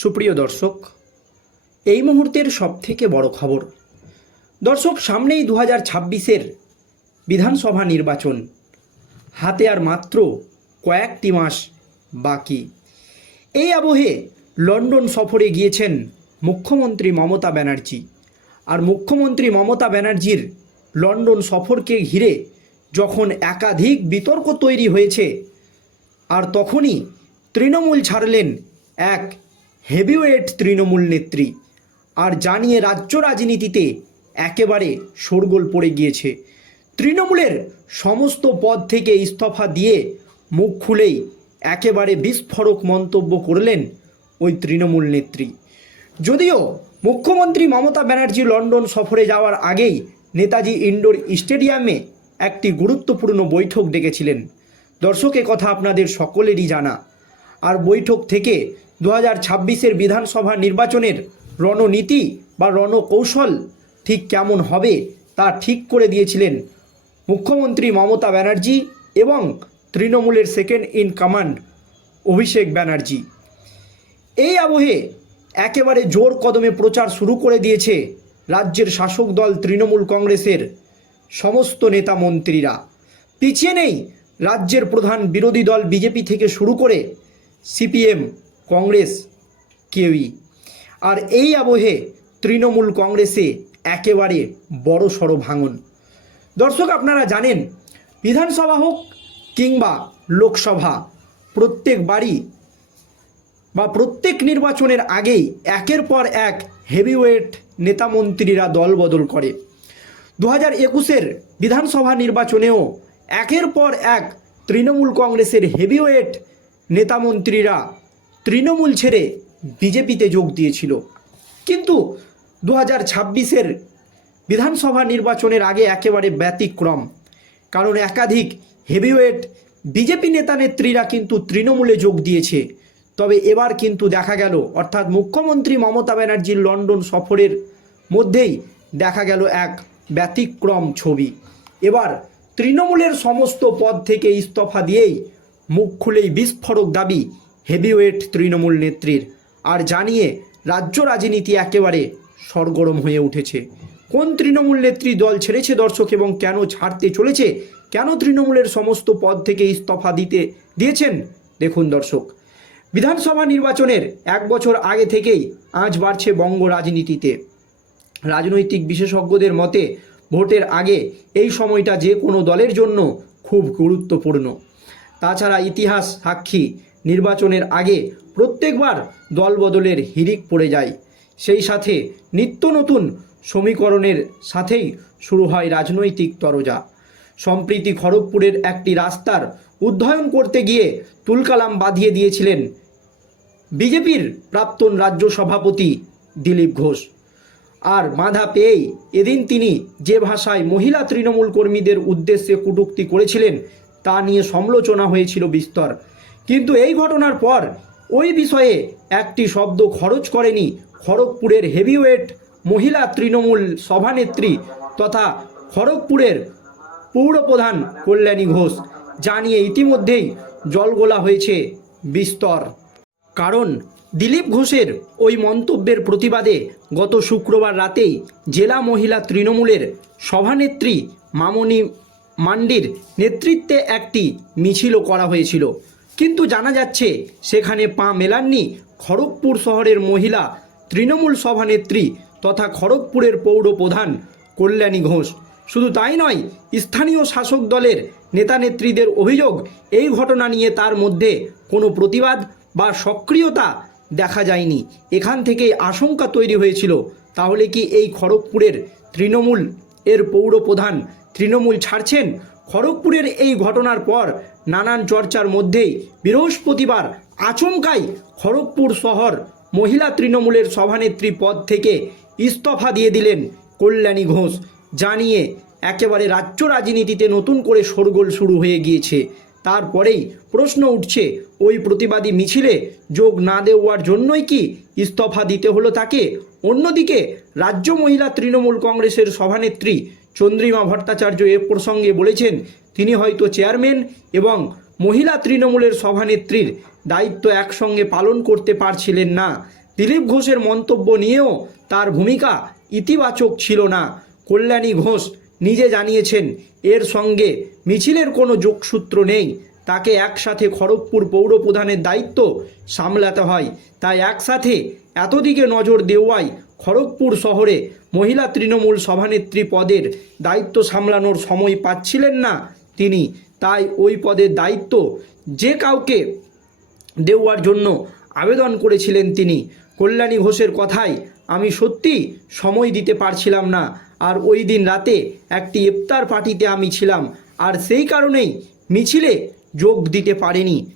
সুপ্রিয় দর্শক, এই মুহূর্তের সবথেকে বড় খবর, দর্শক, সামনেই দু হাজার ছাব্বিশের বিধানসভা নির্বাচন। হাতে আর মাত্র কয়েকটি মাস বাকি। এই আবহে লন্ডন সফরে গিয়েছেন মুখ্যমন্ত্রী মমতা ব্যানার্জি। আর মুখ্যমন্ত্রী মমতা ব্যানার্জির লন্ডন সফরকে ঘিরে যখন একাধিক বিতর্ক তৈরি হয়েছে, আর তখনই তৃণমূল ছাড়লেন এক হেভিওয়েট তৃণমূল নেত্রী। আর জানিয়ে রাজ্য রাজনীতিতে একেবারে শোরগোল পড়ে গিয়েছে। তৃণমূলের সমস্ত পদ থেকে ইস্তফা দিয়ে মুখ খুলেই একেবারে বিস্ফোরক মন্তব্য করলেন ওই তৃণমূল নেত্রী। যদিও মুখ্যমন্ত্রী মমতা ব্যানার্জি লন্ডন সফরে যাওয়ার আগেই নেতাজি ইন্ডোর স্টেডিয়ামে একটি গুরুত্বপূর্ণ বৈঠক ডেকেছিলেন। দর্শক কথা আপনাদের সকলেরই জানা। আর বৈঠক থেকে দু হাজার ছাব্বিশের বিধানসভা নির্বাচনের রণনীতি বা রণকৌশল ঠিক কেমন হবে তা ঠিক করে দিয়েছিলেন মুখ্যমন্ত্রী মমতা ব্যানার্জি এবং তৃণমূলের second in command Abhishek Banerjee. এই আবহে একেবারে জোর কদমে প্রচার শুরু করে দিয়েছে রাজ্যের শাসক দল তৃণমূল কংগ্রেসের সমস্ত নেতা মন্ত্রীরা। পিছিয়ে নেই রাজ্যের প্রধান বিরোধী দল বিজেপি থেকে শুরু করে সিপিএম কংগ্রেস কেউই। আর এই আবহে তৃণমূল কংগ্রেসে একেবারে বড় সড়ো ভাঙন। দর্শক, আপনারা জানেন, বিধানসভা হোক কিংবা লোকসভা, প্রত্যেক বাড়ি বা প্রত্যেক নির্বাচনের আগেই একের পর এক হেভিওয়েট নেতামন্ত্রীরা দল বদল করে। দু হাজার একুশের বিধানসভা নির্বাচনেও একের পর এক তৃণমূল কংগ্রেসের হেভিওয়েট নেতামন্ত্রীরা তৃণমূল ছেড়ে বিজেপিতে যোগ দিয়েছিল। কিন্তু দু হাজার ছাব্বিশের বিধানসভা নির্বাচনের আগে একেবারে ব্যতিক্রম। কারণ একাধিক হেভিওয়েট বিজেপি নেতা নেত্রীরা কিন্তু তৃণমূলে যোগ দিয়েছে। তবে এবার কিন্তু দেখা গেল, অর্থাৎ মুখ্যমন্ত্রী মমতা ব্যানার্জির লন্ডন সফরের মধ্যেই দেখা গেল এক ব্যতিক্রম ছবি। এবার তৃণমূলের সমস্ত পদ থেকে ইস্তফা দিয়েই মুখ খুলেই বিস্ফোরক দাবি হেভিওয়েট তৃণমূল নেত্রীর আর জানিয়ে রাজ্য রাজনীতি একেবারে সরগরম হয়ে উঠেছে। কোন তৃণমূল নেত্রী দল ছেড়েছে দর্শক এবং কেন ছাড়তে চলেছে? কেন তৃণমূলের সমস্ত পদ থেকে ইস্তফা দিতে দিয়েছেন? দেখুন দর্শক, বিধানসভা নির্বাচনের এক বছর আগে থেকেই আঁচ বাড়ছে বঙ্গ রাজনীতিতে। রাজনৈতিক বিশেষজ্ঞদের মতে, ভোটের আগে এই সময়টা যে কোনো দলের জন্য খুব গুরুত্বপূর্ণ। তাছাড়া ইতিহাস সাক্ষী নির্বাচনের আগে প্রত্যেকবার দল বদলের হিরিক পড়ে যায়। সেই সাথে নিত্য নতুন সমীকরণের সাথেই শুরু হয় রাজনৈতিক তরজা। সম্প্রীতি খড়গপুরের একটি রাস্তার উদ্যয়ন করতে গিয়ে তুলকালাম বাঁধিয়ে দিয়েছিলেন বিজেপির প্রাক্তন রাজ্য সভাপতি দিলীপ ঘোষ। আর বাধা পেয়েই এদিন তিনি যে ভাষায় মহিলা তৃণমূল কর্মীদের উদ্দেশ্যে কটূক্তি করেছিলেন, তা নিয়ে সমালোচনা হয়েছিল বিস্তর। কিন্তু এই ঘটনার পর ওই বিষয়ে একটি শব্দ খরচ করেনি খড়গপুরের হেভিওয়েট মহিলা তৃণমূল সভানেত্রী তথা খড়গপুরের পৌরপ্রধান কল্যাণী ঘোষ, যা নিয়ে ইতিমধ্যেই জলগোলা হয়েছে বিস্তর। কারণ দিলীপ ঘোষের ওই মন্তব্যের প্রতিবাদে গত শুক্রবার রাতেই জেলা মহিলা তৃণমূলের সভানেত্রী মামনি মান্ডির নেতৃত্বে একটি মিছিলও করা হয়েছিল। কিন্তু জানা যাচ্ছে সেখানে পা মেলাননি খড়গপুর শহরের মহিলা, তৃণমূল সভানেত্রী তথা খড়গপুরের পৌর প্রধান কল্যাণী ঘোষ। শুধু তাই নয়, স্থানীয় শাসক দলের নেতানেত্রীদের অভিযোগ, এই ঘটনা নিয়ে তার মধ্যে কোনো প্রতিবাদ বা সক্রিয়তা দেখা যায়নি। এখান থেকেই আশঙ্কা তৈরি হয়েছিল, তাহলে কি এই খড়গপুরের তৃণমূল এর পৌর প্রধান তৃণমূল ছাড়ছেন? খড়গপুরের এই ঘটনার পর নানান চর্চার মধ্যেই বৃহস্পতিবার আচমকাই খড়গপুর শহর মহিলা তৃণমূলের সভানেত্রী পদ থেকে ইস্তফা দিয়ে দিলেন কল্যাণী ঘোষ, জানিয়ে একেবারে রাজ্য রাজনীতিতে নতুন করে শোরগোল শুরু হয়ে গিয়েছে। তারপরেই প্রশ্ন উঠছে, ওই প্রতিবাদী মিছিলে যোগ না দেওয়ার জন্যই কি ইস্তফা দিতে হলো তাকে? অন্যদিকে রাজ্য মহিলা তৃণমূল কংগ্রেসের সভানেত্রী চন্দ্রিমা ভট্টাচার্য এ প্রসঙ্গে বলেছেন, তিনি হয়তো চেয়ারম্যান এবং মহিলা তৃণমূলের সভানেত্রীর দায়িত্ব একসঙ্গে পালন করতে পারছিলেন না। দিলীপ ঘোষের মন্তব্য নিয়েও তার ভূমিকা ইতিবাচক ছিল না। কল্যাণী ঘোষ নিজে জানিয়েছেন, এর সঙ্গে মিছিলের কোনো যোগসূত্র নেই। তাকে একসাথে খড়গপুর পৌর প্রধানের দায়িত্ব সামলাতে হয়। তাই একসাথে এতদিকে নজর দেওয়ায় খড়গপুর শহরে মহিলা তৃণমূল সভানেত্রী পদের দায়িত্ব সামলানোর সময় পাচ্ছিলেন না তিনি। তাই ওই পদের দায়িত্ব যে কাউকে দেওয়ার জন্য আবেদন করেছিলেন তিনি। কল্যাণী ঘোষের কথায়, আমি সত্যি সময় দিতে পারছিলাম না। আর ওই দিন রাতে একটি ইফতার পার্টিতে আমি ছিলাম। আর সেই কারণেই মিছিলে যোগ দিতে পারেনি।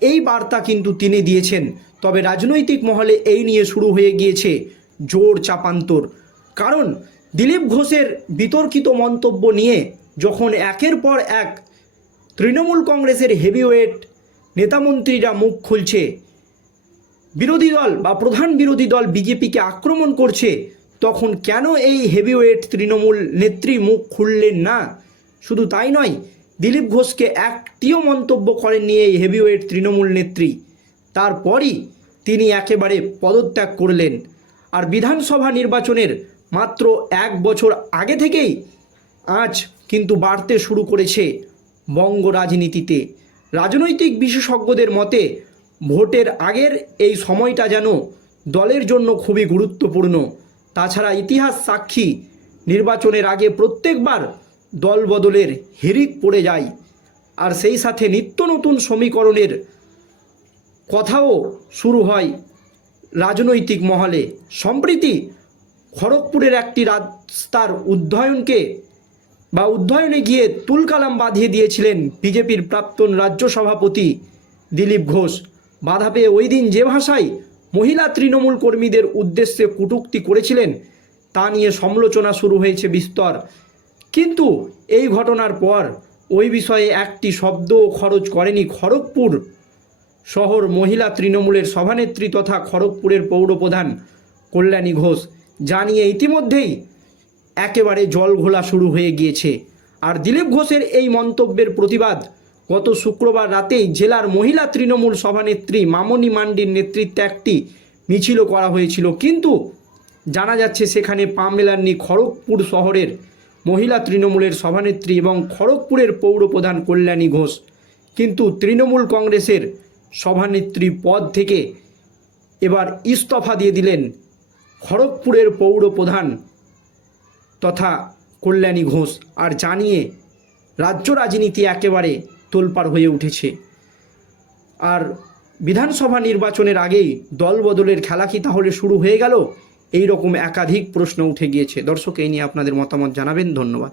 এই বার্তা কিন্তু তিনি দিয়েছেন। তবে রাজনৈতিক মহলে এই নিয়ে শুরু হয়ে গিয়েছে। জোর চাপান্তর। কারণ দিলীপ ঘোষের বিতর্কিত মন্তব্য নিয়ে যখন একের পর এক তৃণমূল কংগ্রেসের হেভিওয়েট নেতামন্ত্রীরা মুখ খুলছে, বিরোধী দল বা প্রধান বিরোধী দল বিজেপিকে আক্রমণ করছে, তখন কেন এই হেভিওয়েট তৃণমূল নেত্রী মুখ খুললেন না? শুধু তাই নয়, দিলীপ ঘোষকে একটিও মন্তব্য করেননি এই হেভিওয়েট তৃণমূল নেত্রী। তারপরই তিনি একেবারে পদত্যাগ করলেন। আর বিধানসভা নির্বাচনের মাত্র এক বছর আগে থেকেই আজ কিন্তু বাড়তে শুরু করেছে বঙ্গ রাজনীতিতে। রাজনৈতিক বিশেষজ্ঞদের মতে, ভোটের আগের এই সময়টা যেন দলের জন্য খুবই গুরুত্বপূর্ণ। তাছাড়া ইতিহাস সাক্ষী, নির্বাচনের আগে প্রত্যেকবার দল বদলের হিরিক পড়ে যায়। আর সেই সাথে নিত্য নতুন সমীকরণের কথাও শুরু হয় রাজনৈতিক মহলে। সম্প্রীতি খড়গপুরের একটি রাস্তার উদ্যয়নকে বা উদ্যয়নে গিয়ে তুলকালাম বাঁধিয়ে দিয়েছিলেন বিজেপির প্রাক্তন রাজ্য সভাপতি দিলীপ ঘোষ। বাধা পেয়ে ওই দিন যে ভাষায় মহিলা তৃণমূল কর্মীদের উদ্দেশ্যে কটূক্তি করেছিলেন, তা নিয়ে সমালোচনা শুরু হয়েছে বিস্তর। কিন্তু এই ঘটনার পর ওই বিষয়ে একটি শব্দও খরচ করেনি খড়গপুর শহর মহিলা তৃণমূলের সভানেত্রী তথা খড়গপুরের পৌরপ্রধান কল্যাণী ঘোষ। জানিয়ে ইতিমধ্যেই একেবারে জল ঘোলা শুরু হয়ে গিয়েছে। আর দিলীপ ঘোষের এই মন্তব্যের প্রতিবাদ গত শুক্রবার রাতেই জেলার মহিলা তৃণমূল সভানেত্রী মামনি মান্ডির নেতৃত্বে একটি মিছিলও করা হয়েছিল। কিন্তু জানা যাচ্ছে সেখানে পা মেলাননি খড়গপুর শহরের মহিলা তৃণমূলের সভানেত্রী এবং খড়গপুরের পৌরপ্রধান কল্যাণী ঘোষ। কিন্তু তৃণমূল কংগ্রেসের সভানেত্রী পদ থেকে এবার ইস্তফা দিয়ে দিলেন খড়গপুরের পৌরপ্রধান তথা কল্যাণী ঘোষ আর জানিয়ে রাজ্য রাজনীতি একেবারে তোলপাড় হয়ে উঠেছে। আর বিধানসভা নির্বাচনের আগেই দল বদলের খেলা কি তাহলে শুরু হয়ে গেল? এই রকম একাধিক প্রশ্ন উঠে গিয়েছে। দর্শক, এই নিয়ে আপনাদের মতামত জানাবেন। ধন্যবাদ।